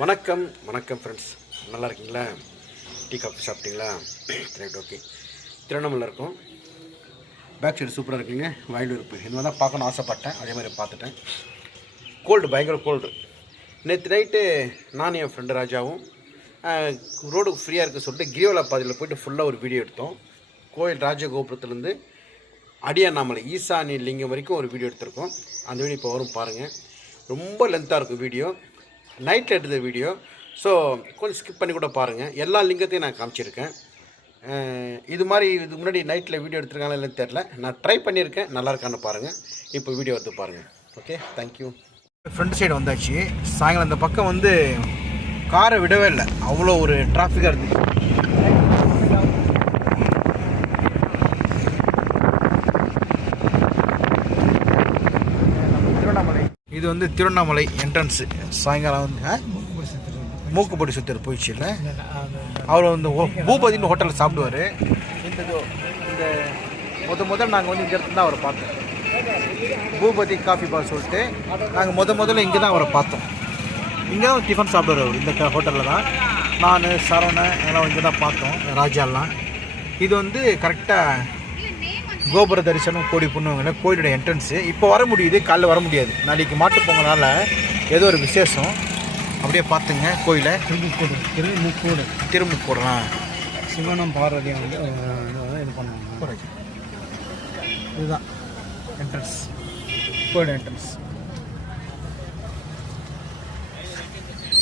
வணக்கம் ஃப்ரெண்ட்ஸ், நல்லா இருக்கீங்களா? டீ காஃபி சாப்பிட்டீங்களா? Right, okay. திருவண்ணாமலை இருக்கும். பேக் சைடு சூப்பராக இருக்குங்க. வயலூர் இருக்குது. இந்த மாதிரி தான் பார்க்கணும்னு ஆசைப்பட்டேன். அதே மாதிரி பார்த்துட்டேன். பயங்கர கோல்டு. நேற்று நைட்டு நானும் என் ஃப்ரெண்டு ராஜாவும் ரோடு ஃப்ரீயாக இருக்குது சொல்லிட்டு கிரிவல பாதையில் போய்ட்டு ஃபுல்லாக ஒரு வீடியோ எடுத்தோம். கோயில் ராஜகோபுரத்துலேருந்து அடியாண்ணாமலை ஈசானி லிங்கம் வரைக்கும் ஒரு வீடியோ எடுத்திருக்கோம். அந்த வீடியோ இப்போ வரும் பாருங்கள். ரொம்ப லென்த்தாக இருக்கும் வீடியோ. நைட்டில் எடுத்த வீடியோ. ஸோ கொஞ்சம் ஸ்கிப் பண்ணி கூட பாருங்கள். எல்லா லிங்கத்தையும் நான் காமிச்சிருக்கேன். இதுக்கு முன்னாடி நைட்டில் வீடியோ எடுத்துருக்காங்களா இல்லைன்னு தெரில. நான் ட்ரை பண்ணியிருக்கேன். நல்லா இருக்கான்னு பாருங்கள். இப்போ வீடியோ எடுத்து பாருங்கள். Okay, thank you. ஃப்ரண்ட் சைடு வந்தாச்சு. சாயங்காலம் அந்த பக்கம் வந்து காரை விடவே இல்லை, அவ்வளோ ஒரு டிராஃபிக்காக இருந்துச்சு. இது வந்து திருவண்ணாமலை என்ட்ரன்ஸு. சாயங்காலம் வந்து மூக்குப்பொடி சுத்தர் போயிடுச்சு இல்லை, அவர் வந்து பூபதினு ஹோட்டலில் சாப்பிடுவார். இந்த முதல் நாங்கள் வந்து இந்த இடத்துல தான் அவரை பார்த்தோம். பூபதி காஃபி பார் சொல்லிட்டு நாங்கள் முதல்ல இங்கே தான் அவரை பார்த்தோம். இங்கே தான் டிஃபன் சாப்பிடுவார் அவர். இந்த ஹோட்டலில் தான் நான் சரவணன் எல்லாம் இங்கே தான் பார்த்தோம், ராஜாலாம். இது வந்து கரெக்டாக கோபுர தரிசனம் கோடி பொண்ணுங்க கோயிலோட என்ட்ரன்ஸு. இப்போ வர முடியுது, காலைல வர முடியாது. நாளைக்கு மாட்டு பொங்கனால ஏதோ ஒரு விசேஷம். அப்படியே பார்த்துங்க கோயிலை. திருமுக்கூடலாம் சிவனும் பார்வதியும் வந்து இது பண்ணுவாங்க. இதுதான் என்ட்ரன்ஸ், கோயில் என்ட்ரன்ஸ்.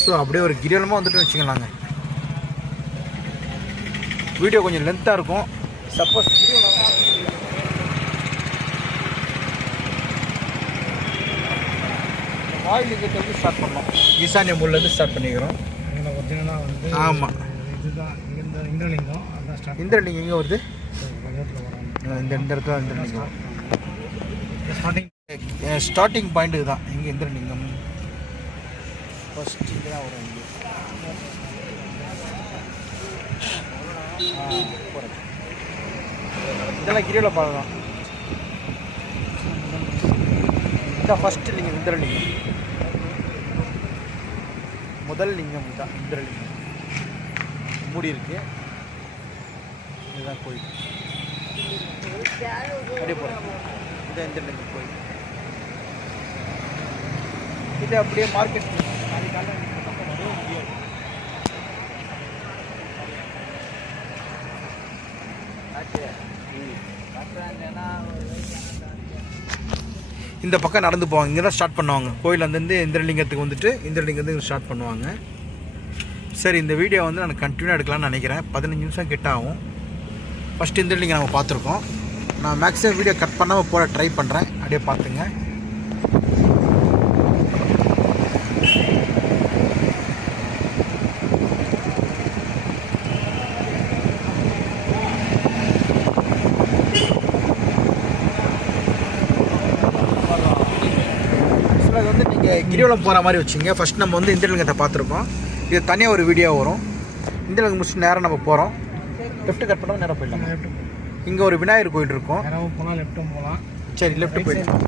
ஸோ அப்படியே ஒரு கிரிவலமாக வந்துட்டு வச்சுக்கலாங்க. வீடியோ கொஞ்சம் லென்த்தாக இருக்கும். சப்போஸ் ஆயிலிங்கத்தை வந்து ஸ்டார்ட் பண்ணோம். ஈசானிய மூலேருந்து ஸ்டார்ட் பண்ணிக்கிறோம். ஒரிஜினலாக வந்து ஆமாம், இதுதான் இந்திரலிங்கம். இந்திரலிங்கம் எங்கே வருது? இந்த இடத்துல இந்திரலிங்கம் ஸ்டார்டிங் பாயிண்ட் இதுதான். இங்கே இந்திரலிங்கம் ஃபர்ஸ்ட் இங்கே தான் வரும். இதெல்லாம் கிரிவல பாதை தான். இதான் ஃபஸ்ட்டு லிங்கம் இந்திரலிங்கம். முதல் லிங்கம் தான் இந்திரலிங்கம். மூடி இருக்கு. இதுதான் கோயில். அப்படியே போகிறோம். இதுதான் இந்திரலிங்கம் கோயில். இது அப்படியே மார்க்கெட். இந்த பக்கம் நடந்து போவாங்க. இங்கே தான் ஸ்டார்ட் பண்ணுவாங்க. கோயில் அந்தந்து இந்திரலிங்கத்துக்கு வந்துட்டு இந்திரலிங்கத்துக்கு ஸ்டார்ட் பண்ணுவாங்க. சரி, இந்த வீடியோ வந்து நான் கண்டினியூ எடுக்கலாம்னு நினைக்கிறேன். 15 நிமிஷம் கிட்ட ஆகும். ஃபஸ்ட்டு இந்திரலிங்கம் நம்ம பார்த்துருக்கோம். நான் மேக்ஸிமம் வீடியோ கட் பண்ணாமல் போட ட்ரை பண்ணுறேன். அப்படியே பார்த்துங்க. அது வந்து நீங்கள் கிரிவலம் போகிற மாதிரி வச்சுங்க. ஃபஸ்ட் நம்ம வந்து இந்திரலிங்கத்தை பார்த்துருக்கோம். இது தனியாக ஒரு வீடியோ வரும். இந்திரலிங்கம் முடிச்சுட்டு நேரம் நம்ம போகிறோம். லெஃப்ட்டு கட் பண்ணாமல் நேரம் போயிடலாம். இங்கே ஒரு விநாயகர் கோயில் இருக்கும். போகலாம், லெஃப்ட்டும் போகலாம். சரி, லெஃப்ட்டு போயிடலாம்.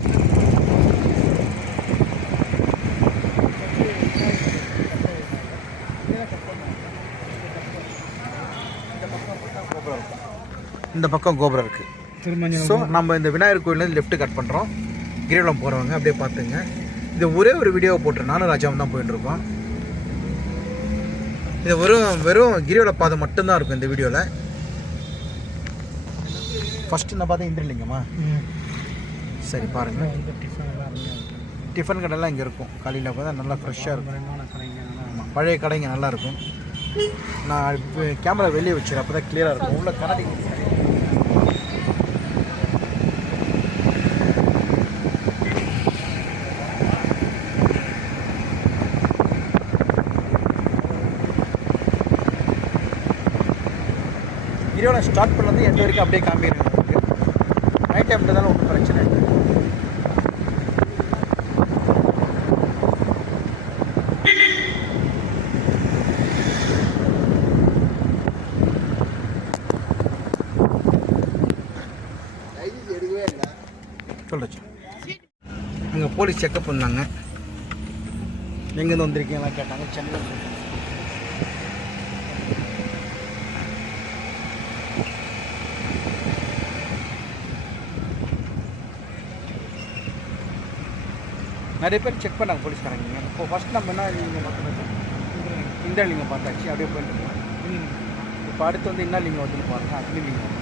இந்த பக்கம் கோபுரம் இருக்குது. ஸோ நம்ம இந்த விநாயகர் கோயிலேருந்து லெஃப்ட்டு கட் பண்ணுறோம். கிரிவலம் போகிறவங்க அப்படியே பார்த்துங்க. இது ஒரே ஒரு வீடியோவை போட்டு நானும் ராஜாவும் தான் போயிட்டுருக்கோம். இது வெறும் கிரிவல பாதை மட்டும்தான் இருக்கும் இந்த வீடியோவில். ஃபஸ்ட்டு நான் பார்த்தா இந்திரலிங்கம்மா. சரி, பாருங்கள். டிஃபன் கடைலாம் இங்கே இருக்கும். காலையில் பார்த்தா நல்லா ஃப்ரெஷ்ஷாக இருக்கும். ஆமாம், பழைய கடைங்க நல்லாயிருக்கும். நான் இப்போ கேமரா வெளியே வச்சுருக்கேன், அப்போ தான் கிளியராக இருக்கும். உள்ள கரடி கிரிவலம் ஸ்டார்ட் பண்ணது எந்த வரைக்கும் அப்படியே காமிக்கிறேன். நைட் டைம் இருந்தாலும் ஒன்றும் பிரச்சனை இல்லை. சொல்லுச்சு. அங்கே போலீஸ் செக்கப் பண்ணாங்க. எங்கேருந்து வந்திருக்கீங்களா கேட்டாங்க. சென்னை. நிறைய பேர் செக் பண்ணாங்க போலீஸ்காரங்க. இப்போ ஃபஸ்ட் நம்ம என்ன லிங்கம் பார்க்குறது, இந்த லிங்கம் பார்த்தாச்சு, அப்படியே போயிட்டு இருக்கோம். இப்போ அடுத்து வந்து என்ன லிங்கம் வந்து பாருங்க, அக்னி லிங்கம்.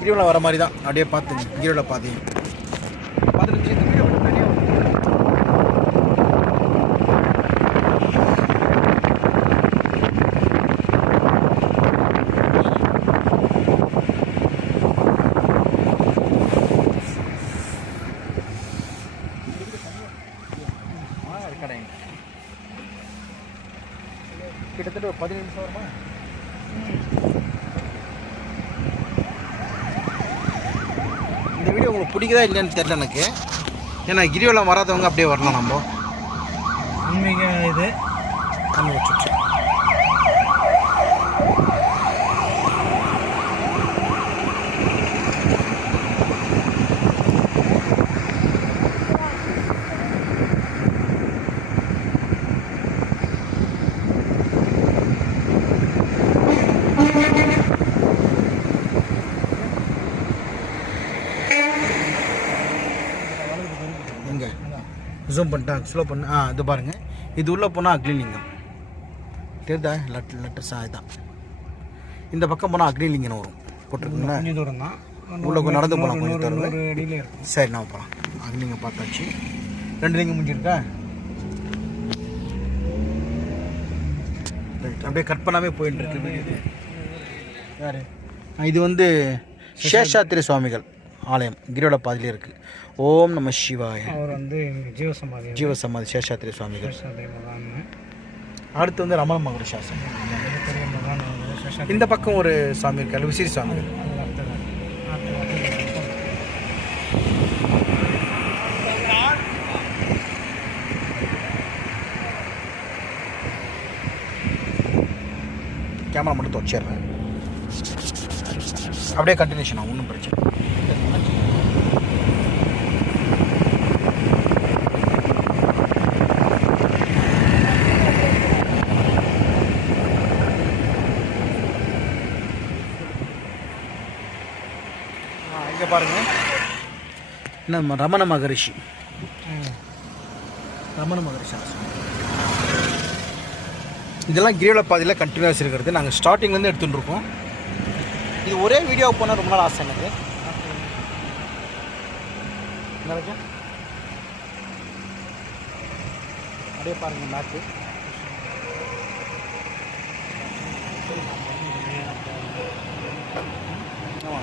கிரிவலம் வர மாதிரி தான், அப்படியே பார்த்துங்க. கிரிவலம் பார்த்தீங்க பார்த்துட்டு இந்த வீடியோ தனியாக கடைங்க. கிட்டத்தட்ட ஒரு 15 நிமிஷம் வருமா? இந்த வீடியோ உங்களுக்கு பிடிக்குதா இல்லைன்னு தெரியல எனக்கு. ஏன்னா கிரிவலம் வராதவங்க அப்படியே வரலாம். நம்ம உண்மையாக இது நம்ம வச்சுட்டு எங்கே ஜூம் பண்ணிட்டேன், ஸ்லோ பண்ண. இது பாருங்கள், இது உள்ளே போனால் அக்னிலிங்கம் தெரியுதா? லெட்டர்ஸாக இதுதான். இந்த பக்கம் போனால் அக்னிலிங்கம் வரும். போட்டிருக்குங்களா? கொஞ்சம் தூரம் தான், உள்ள நடந்து போகலாம். கொஞ்சம் தூரம். சரி, நான் போகலாம். அக்னிலிங்கம் பார்த்தாச்சு. 2 லிங்கம் முடிஞ்சிருக்கா? அப்படியே கட் பண்ணாமே போயிட்டு இருக்கு. யார் இது? வந்து சேஷாத்திரி சுவாமிகள் ஆலயம் கிரிவல பாதையிலே இருக்குது. ஓம் நம சிவாய. அவர் வந்து ஜீவசமாதி சேஷாத்திரி சுவாமிகள். அடுத்து வந்து ரமண மகர சாசனம். இந்த பக்கம் ஒரு சாமி இருக்காரு, விசிறி சுவாமிகள். கேமரா மட்டும் வச்சிடுறேன், அப்படியே கண்டினியூஷன் ஆகும், ஒன்றும் பிரச்சனை. இங்கே பாருங்கள், என்ன ரமண மகரிஷி. ரமண மகரிஷி இதெல்லாம் கிரிவல பாதையில் கண்டினியூஸ் இருக்கிறது. நாங்கள் ஸ்டார்டிங்லேருந்து எடுத்துகிட்டு இருக்கோம். இது ஒரே வீடியோ போனால் ரொம்ப நாள் ஆசை எனக்கு. அப்படியே பாருங்கள் மேப்பு.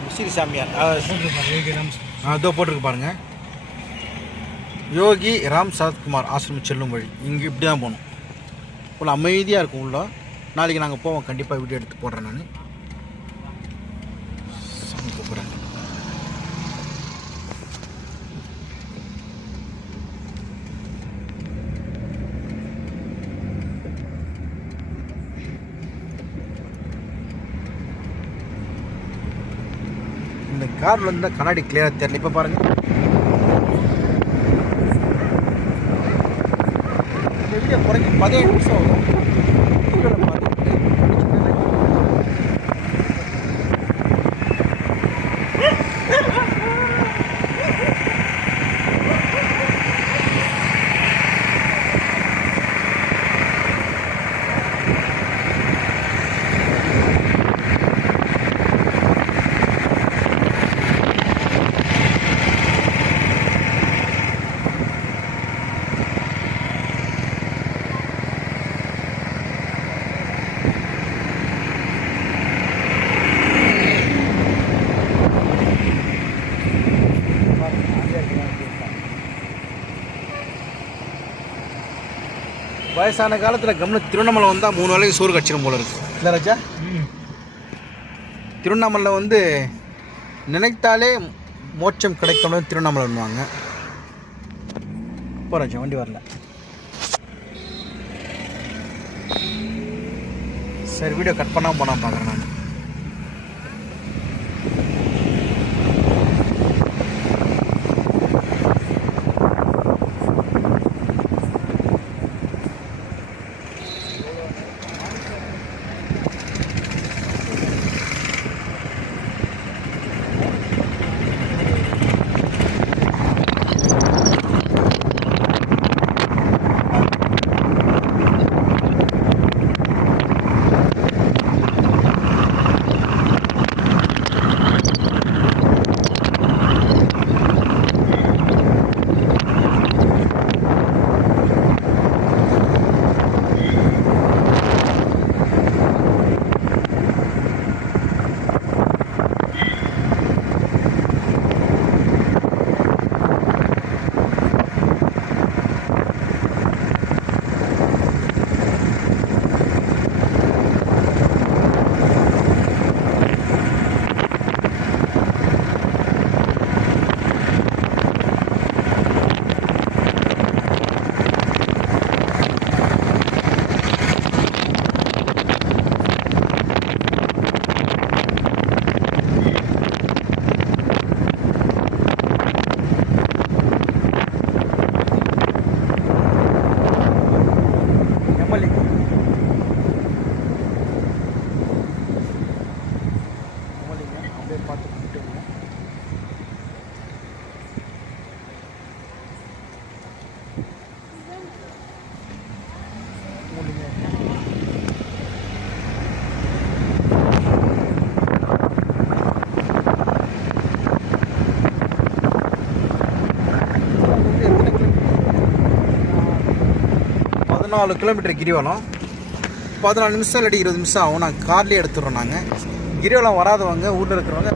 விசிறி சாமியார் அதோ போட்டிருக்கு பாருங்கள். யோகி ராம் சரத்குமார் ஆசிரமம் செல்லும் வழி. இங்கே இப்படி தான் போகணும். இவ்வளோ அமைதியாக இருக்கும் உள்ள. நாளைக்கு நாங்கள் போவோம், கண்டிப்பாக வீடியோ எடுத்து போடுறேன். நான் சாமி கூப்பிட்றேன். இந்த காரில் இருந்தால் கண்ணாடி கிளியராக தெரியல. இப்போ பாருங்கள், இந்த வீடியோ குறைஞ்சி 17 நிமிஷம் ஆகும். வயசான காலத்தில் கம்முன்னு திருவண்ணாமலை வந்தால் 3 வேளைக்கு சோறு கடிச்சிடும் போல இருக்கு இல்லை ராஜா? திருவண்ணாமலை வந்து நினைத்தாலே மோட்சம் கிடைக்கணும்னு திருவண்ணாமலைன்னுவாங்க. போகிறாச்சா வண்டி வரல. சரி, வீடியோ கட் பண்ணாமல் போனால் பார்க்குறேன் நான். நாலு கிலோமீட்டர் கிரிவலம் 14 நிமிஷம் இல்லாட்டி 20 நிமிஷம் ஆகும். நாங்கள் கார்லேயே எடுத்துடுறோம். நாங்கள் கிரிவலம் வராதவங்க ஊரில் இருக்கிறவங்க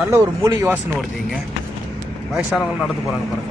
நல்ல ஒரு மூலிகை வாசனை வருது. இங்கே வயசானவங்களும் நடந்து போகிறாங்க பாருங்க.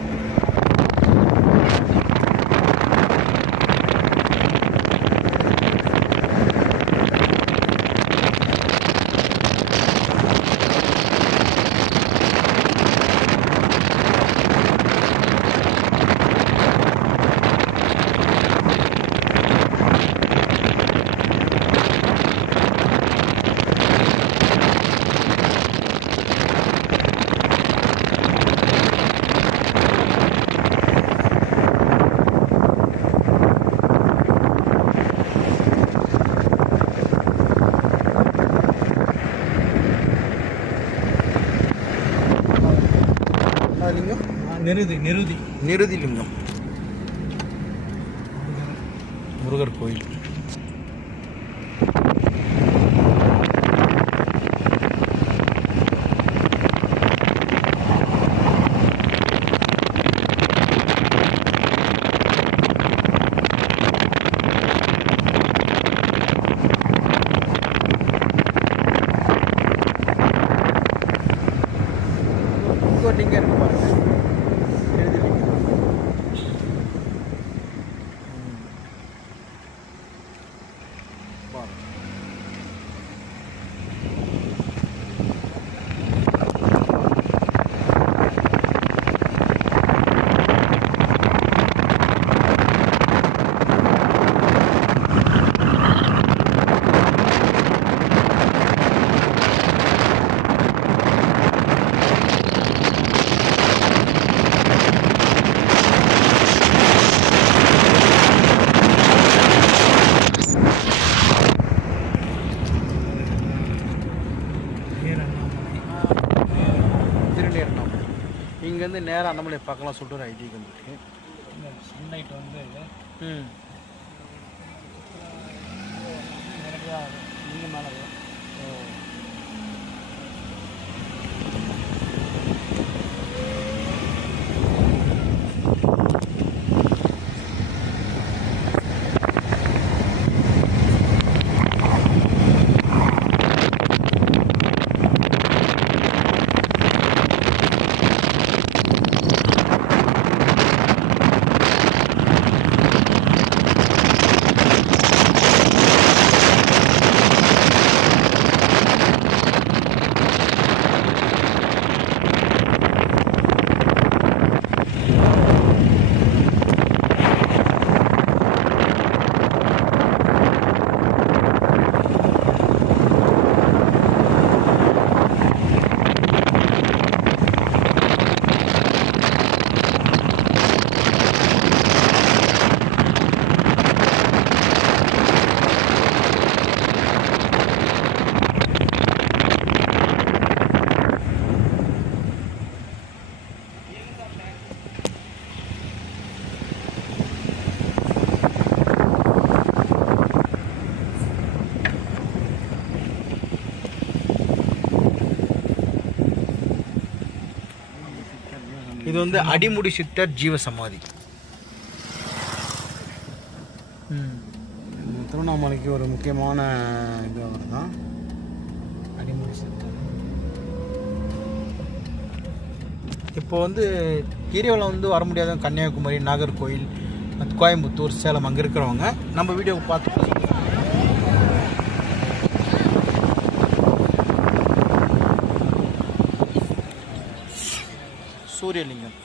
நிருதி லிங்கம் முருகர் கோயில். இங்கே இருக்கு பாருங்க. இங்கேருந்து நேராக அண்ணாமலை பார்க்கலாம் சொல்லிட்டு ஒரு ஐதீகம் இருக்குது. சன்லைட் வந்து இங்கே மேலே இது வந்து அடிமுடி சித்தர் ஜீவ சமாதி. திருவண்ணாமலைக்கு ஒரு முக்கியமான இது அவர் தான் அடிமுடி சித்தர். இப்போ வந்து கிரிவலம் வந்து வர முடியாத கன்னியாகுமரி, நாகர்கோவில், கோயம்புத்தூர், சேலம் அங்கே இருக்கிறவங்க நம்ம வீடியோவை பார்த்து சூரியலிங்கம்.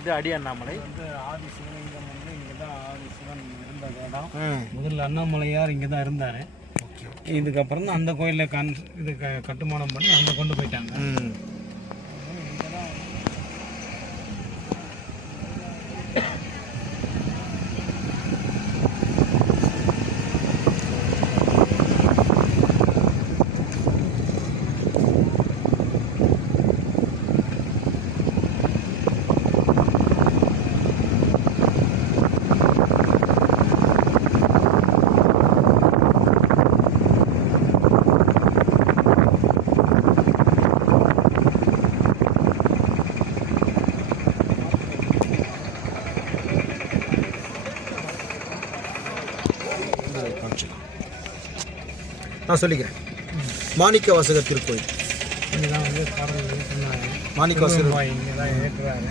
இது அடி அண்ணாமலை. வந்து ஆதி சிவலிங்கம் வந்து இங்கே தான் ஆதி சிவன் இருந்த இடம். முதல்ல அண்ணாமலையார் இங்கே தான் இருந்தார். இதுக்கப்புறம் தான் அந்த கோயிலில் இது கட்டுமானம் பண்ணி அங்கே கொண்டு போயிட்டாங்க. நான் சொல்லிக்கிறேன். மாணிக்க வாசகர் திருக்கோயில். இங்கே தான் வந்து பாடல்கள் சொன்னாங்க. மாணிக்க வாசகர் இங்கே தான் ஏற்றுறாரு.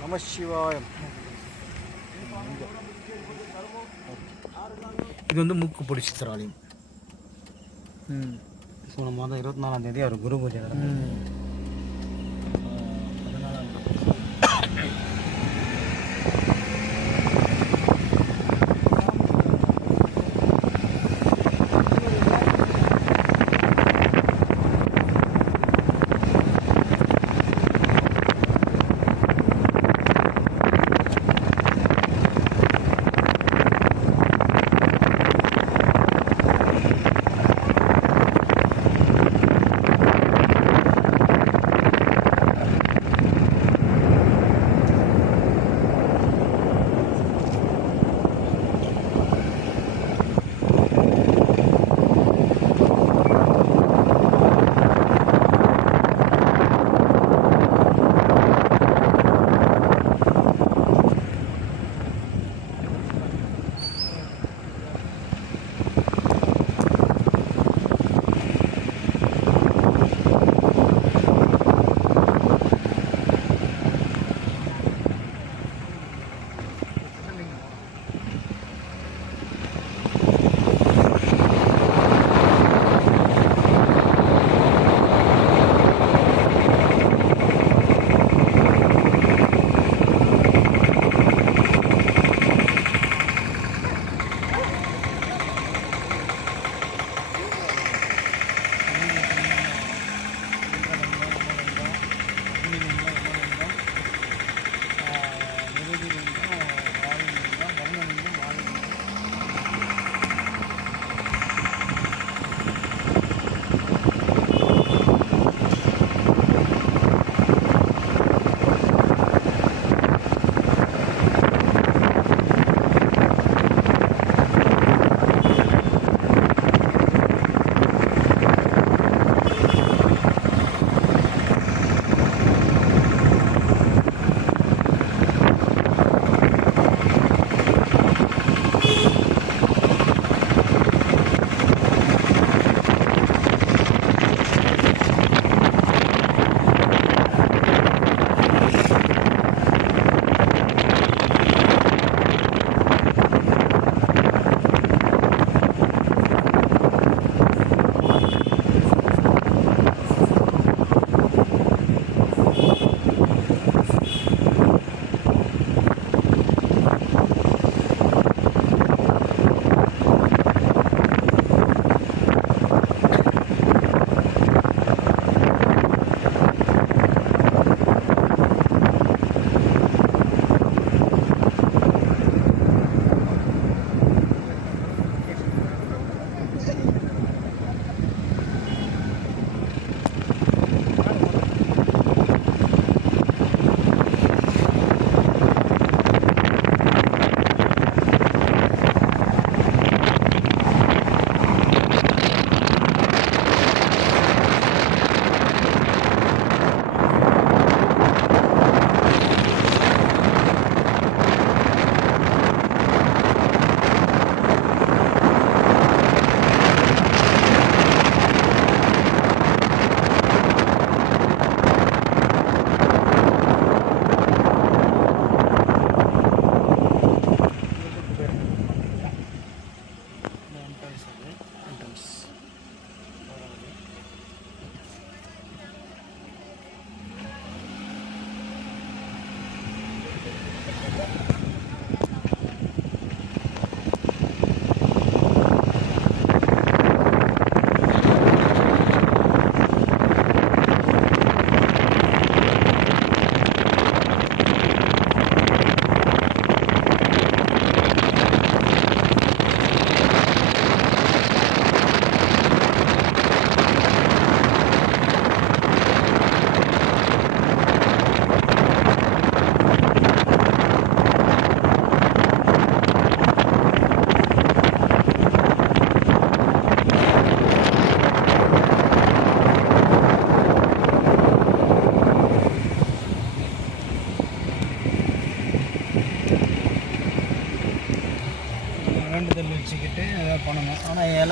நமசிவாயம். இது வந்து மூக்குப்பொடி சித்திராலயம். போன மாதம் 24ஆம் அவர் குரு பூஜை நடந்தது.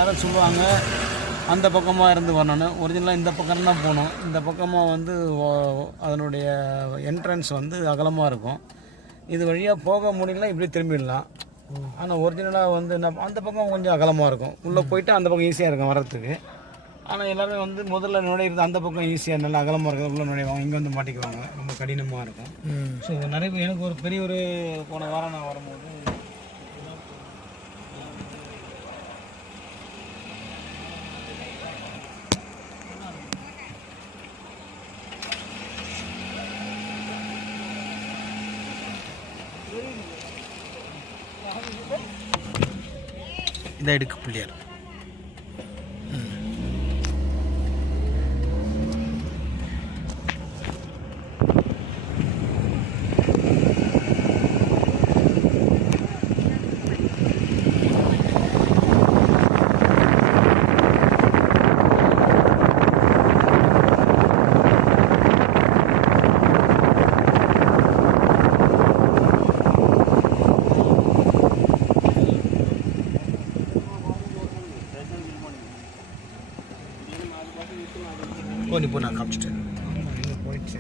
எல்லோரும் சொல்லுவாங்க அந்த பக்கமாக இருந்து வரணும். ஒரிஜினலாக இந்த பக்கம் தான் போகணும். இந்த பக்கமாக வந்து அதனுடைய என்ட்ரன்ஸ் வந்து அகலமாக இருக்கும். இது வழியாக போக முடியல, இப்படி திரும்பிடலாம். ஆனால் ஒரிஜினலாக வந்து அந்த பக்கம் கொஞ்சம் அகலமாக இருக்கும். உள்ளே போயிட்டு அந்த பக்கம் ஈஸியாக இருக்கும் வர்றதுக்கு. ஆனால் எல்லோரும் வந்து முதல்ல நுழையிறது அந்த பக்கம் ஈஸியாக நல்லா அகலமாக இருக்கிறது உள்ளே நுழைவாங்க. இங்கே வந்து மாட்டிக்குவாங்க, ரொம்ப கடினமாக இருக்கும். ஸோ நிறைய பேர் எனக்கு ஒரு பெரிய ஒரு போன வாரம் நான் வரும்போது இந்த இடுக்கு பிள்ளையார். இப்போ நான் காமிச்சிட்டேன். போயிடுச்சு.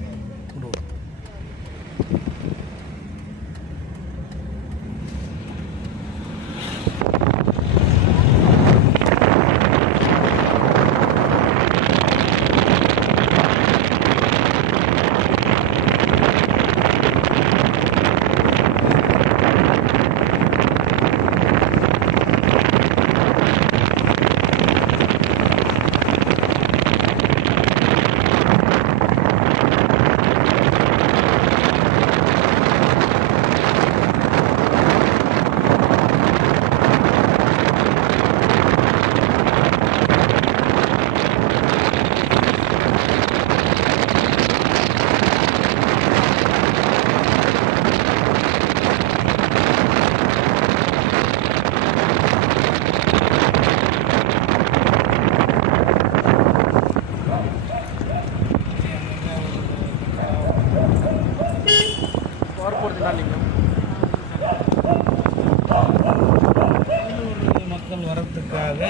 மக்கள் வரத்துக்காக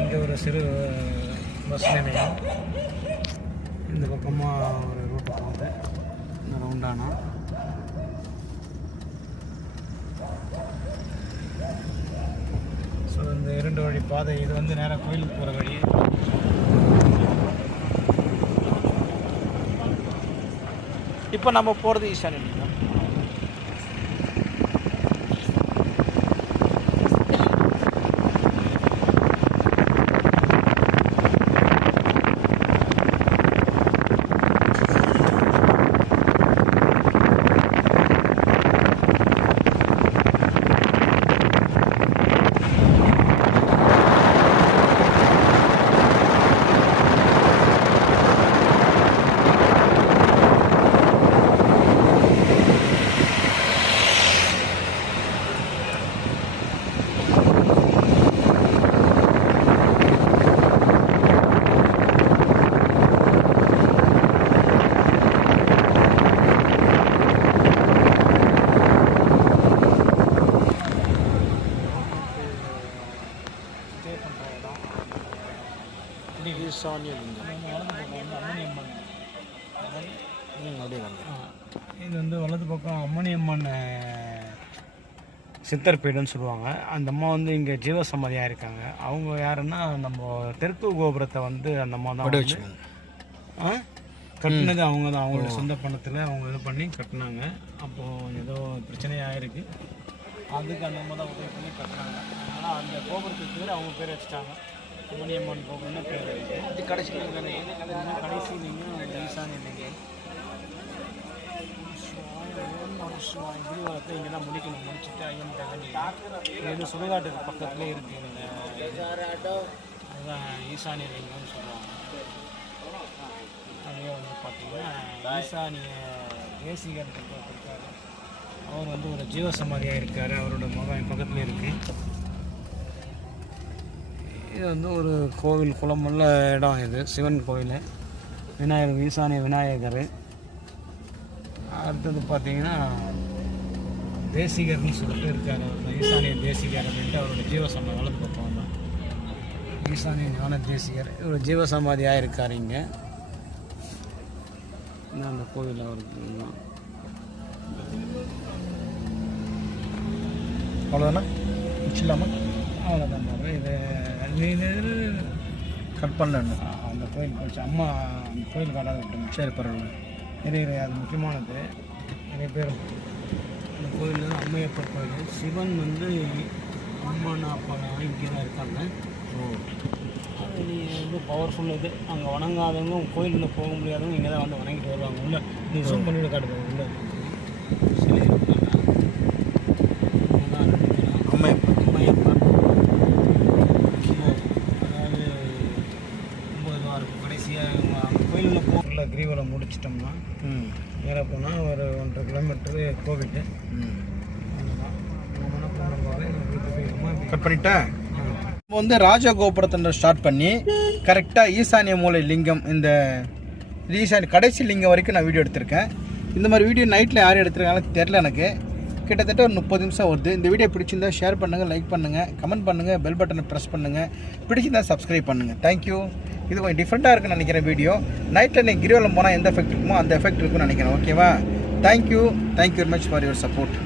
இங்கே ஒரு சிறு பஸ் நிலையம், இந்த பக்கமாக ஒரு ரூட்டு போகுது, இந்த ரவுண்டானா. ஸோ இந்த 2 வழி பாதை, இது வந்து நேராக கோயிலுக்கு போகிற வழி. இப்போ நம்ம போகிறது ஈசானி. இது வந்து வலது பக்கம் அம்மணியம்மன் சித்தர் பீடம்னு சொல்லுவாங்க. அந்த அம்மா வந்து இங்கே ஜீவசமாதியாக இருக்காங்க. அவங்க யாருன்னா நம்ம தெற்கு கோபுரத்தை வந்து அந்த அம்மா தான் கட்டினது. அவங்க தான் அவங்களோட சொந்த பணத்தில் அவங்க இது பண்ணி கட்டினாங்க. அப்போது ஏதோ பிரச்சனையாக இருக்குது, அதுக்கு அந்த அம்மா தான் உதவி பண்ணி கட்டினாங்க. அதனால் அந்த கோபுரத்துக்கு பேர் அவங்க பேர் வச்சுட்டாங்க, அம்மணியம்மன் கோபுரம்னு பேர். இது கடைசி நீங்கள் ஈசானி லிங்கம் கிரிவலத்தை இங்கே தான் முடிக்கணும். முடிச்சுட்டு ஐயன் தகனி இது சுடுகாட்டுக்கு பக்கத்துலேயே இருக்குது. அதுதான் ஈசானிய லிங்கம்னு சொல்லுவாங்க. அதே வந்து பார்த்தீங்கன்னா ஈசானிய தேசிகர் இருக்கார். அவர் வந்து ஒரு ஜீவசமாதியாக இருக்கார். அவரோட முகம் பக்கத்தில் இருக்குது. இது வந்து ஒரு கோவில் குளமுள்ள இடம். இது சிவன் கோவில், விநாயகர், ஈசானிய விநாயகர். அடுத்தது பார்த்தீங்கன்னா தேசிகர்னு சொல்லிட்டு இருக்கார். அவர் ஈசானிய தேசிகர் அப்படின்ட்டு அவரோட ஜீவசமாதி வலது பக்கம் தான். ஈசானிய ஞான தேசிகர் ஒரு ஜீவசமாதியாக இருக்கார் இங்கே. அந்த கோவில் அவருக்கு அவ்வளோதானே முடிச்சிடலாமா? அவ்வளோதான் பாரு. இது கட் பண்ணல. அந்த கோயில் போச்சு அம்மா, அந்த கோயில் காடாத விட்டுங்க. சரி பரவாயில்ல. நிறைய அது முக்கியமானது. நிறைய பேர் அந்த கோயில் வந்து அம்மையப்பர் கோயில். சிவன் வந்து அம்மானா அப்பா இங்கே தான் இருக்காங்க. அது ரொம்ப பவர்ஃபுல். இது அங்கே வணங்காதவங்க கோயிலில் போக முடியாதவங்க இங்கே தான் வந்து வணங்கிட்டு வருவாங்க. உள்ள நீ ஜூம் பண்ணிவிட காட்டுவாங்க. உள்ள சிலை இருக்காங்க. அம்மையப்பர். அம்மையப்பர் அதாவது 9 வாரம் கடைசியாக அந்த கோயிலில் போகல. கிரிவலம் முடிச்சிட்டோம்னா நேராக போனால் ஒரு 1.5 கிலோமீட்டரு கோவில். கட் பண்ணிட்டேன். நம்ம வந்து ராஜகோபுரத்தை ஸ்டார்ட் பண்ணி கரெக்டாக ஈசானிய மூலை லிங்கம், இந்த ஈசானிய கடைசி லிங்கம் வரைக்கும் நான் வீடியோ எடுத்திருக்கேன். இந்த மாதிரி வீடியோ நைட்டில் யார் எடுத்துருக்காங்கன்னு தெரில எனக்கு. கிட்டத்தட்ட ஒரு 30 நிமிஷம் வருது. இந்த வீடியோ பிடிச்சிருந்தா ஷேர் பண்ணுங்கள், லைக் பண்ணுங்கள், கமெண்ட் பண்ணுங்கள், பெல் பட்டனை ப்ரெஸ் பண்ணுங்கள். பிடிச்சிருந்தா சப்ஸ்கிரைப் பண்ணுங்கள். தேங்க்யூ. இது கொஞ்சம் டிஃப்ரெண்ட்டாக இருக்குன்னு நினைக்கிறேன் வீடியோ. நைட்டில் நீங்கள் கிரிவலம் போனால் எந்த எஃபெக்ட் இருக்குமோ அந்த எஃபெக்ட் இருக்குன்னு நினைக்கிறேன். ஓகேவா? Thank you very much for your support.